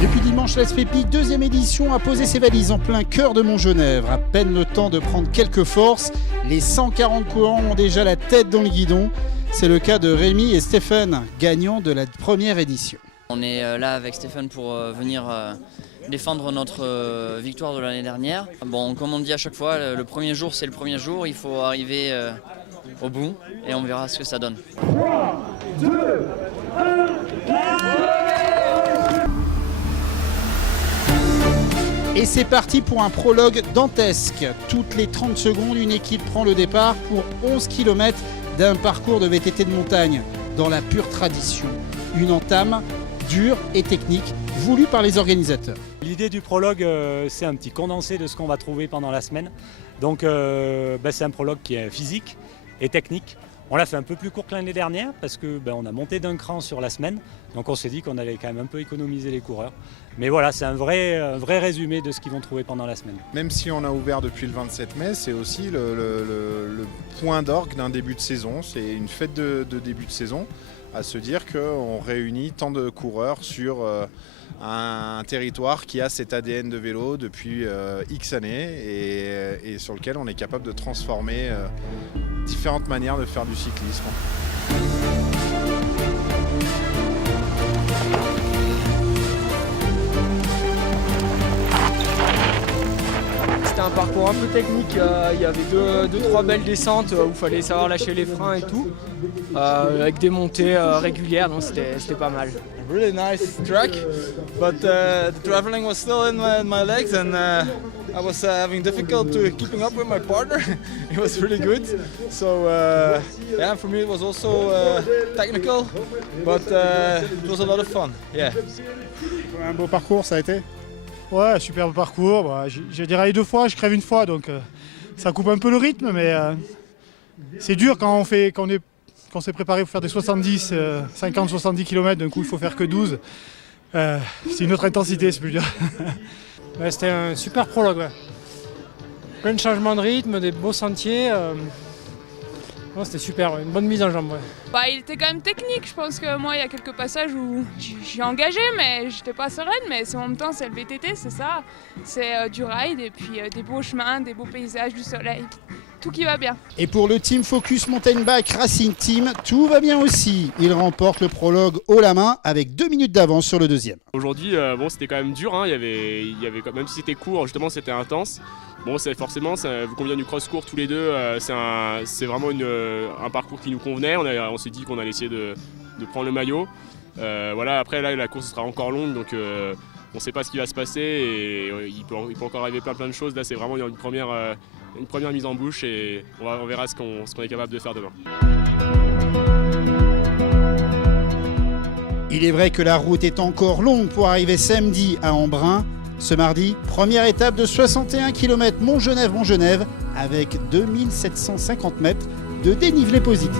Depuis dimanche, l'Aspépi, deuxième édition, a posé ses valises en plein cœur de Montgenèvre. À peine le temps de prendre quelques forces, les 140 courants ont déjà la tête dans le guidon. C'est le cas de Rémi et Stéphane, gagnants de la première édition. On est là avec Stéphane pour venir défendre notre victoire de l'année dernière. Bon, comme on dit à chaque fois, le premier jour c'est le premier jour, il faut arriver au bout et on verra ce que ça donne. 3, 2, 1, Et c'est parti pour un prologue dantesque. Toutes les 30 secondes, une équipe prend le départ pour 11 km d'un parcours de VTT de montagne dans la pure tradition. Une entame dure et technique voulue par les organisateurs. L'idée du prologue, c'est un petit condensé de ce qu'on va trouver pendant la semaine. Donc c'est un prologue qui est physique et technique. On l'a fait un peu plus court que l'année dernière parce que on a monté d'un cran sur la semaine. Donc on s'est dit qu'on allait quand même un peu économiser les coureurs. Mais voilà, c'est un vrai résumé de ce qu'ils vont trouver pendant la semaine. Même si on a ouvert depuis le 27 mai, c'est aussi le point d'orgue d'un début de saison. C'est une fête de début de saison, à se dire qu'on réunit tant de coureurs sur un territoire qui a cet ADN de vélo depuis X années et sur lequel on est capable de transformer différentes manières de faire du cyclisme. C'était un parcours un peu technique, il y avait deux, trois belles descentes où il fallait savoir lâcher les freins et tout, avec des montées régulières, donc c'était pas mal. Really nice track, but the traveling was still in my legs and I was having difficulty keeping up with my partner. It was really good, so yeah, for me it was also technical, but it was a lot of fun. Yeah. Un beau parcours, ça a été? Ouais, superbe parcours. Bah, j'ai déraillé 2 fois, je crève 1 fois, donc ça coupe un peu le rythme, mais c'est dur quand on s'est préparé pour faire des 50-70 km, d'un coup il faut faire que 12. C'est une autre intensité, c'est plus dur. Ouais, c'était un super prologue, ouais. Plein de changements de rythme, des beaux sentiers. Ouais, c'était super, une bonne mise en jambe. Ouais. Bah, il était quand même technique, je pense que moi il y a quelques passages où j'ai engagé mais j'étais pas sereine, mais en même temps c'est le VTT, c'est ça, c'est du ride et puis des beaux chemins, des beaux paysages, du soleil, tout qui va bien. Et pour le Team Focus Mountain Bike Racing Team, tout va bien aussi. Il remporte le prologue haut la main avec 2 minutes d'avance sur le deuxième. Aujourd'hui, c'était quand même dur, hein. Il y avait, même si c'était court, justement c'était intense. Bon, forcément, vu qu'on vient du cross-court tous les deux, c'est vraiment un parcours qui nous convenait. On s'est dit qu'on allait essayer de prendre le maillot. Voilà, après, là, la course sera encore longue, donc on ne sait pas ce qui va se passer. Et il peut encore arriver plein de choses. Là, c'est vraiment une première mise en bouche et on verra ce qu'on est capable de faire demain. Il est vrai que la route est encore longue pour arriver samedi à Embrun. Ce mardi, première étape de 61 km Montgenèvre avec 2750 mètres de dénivelé positif.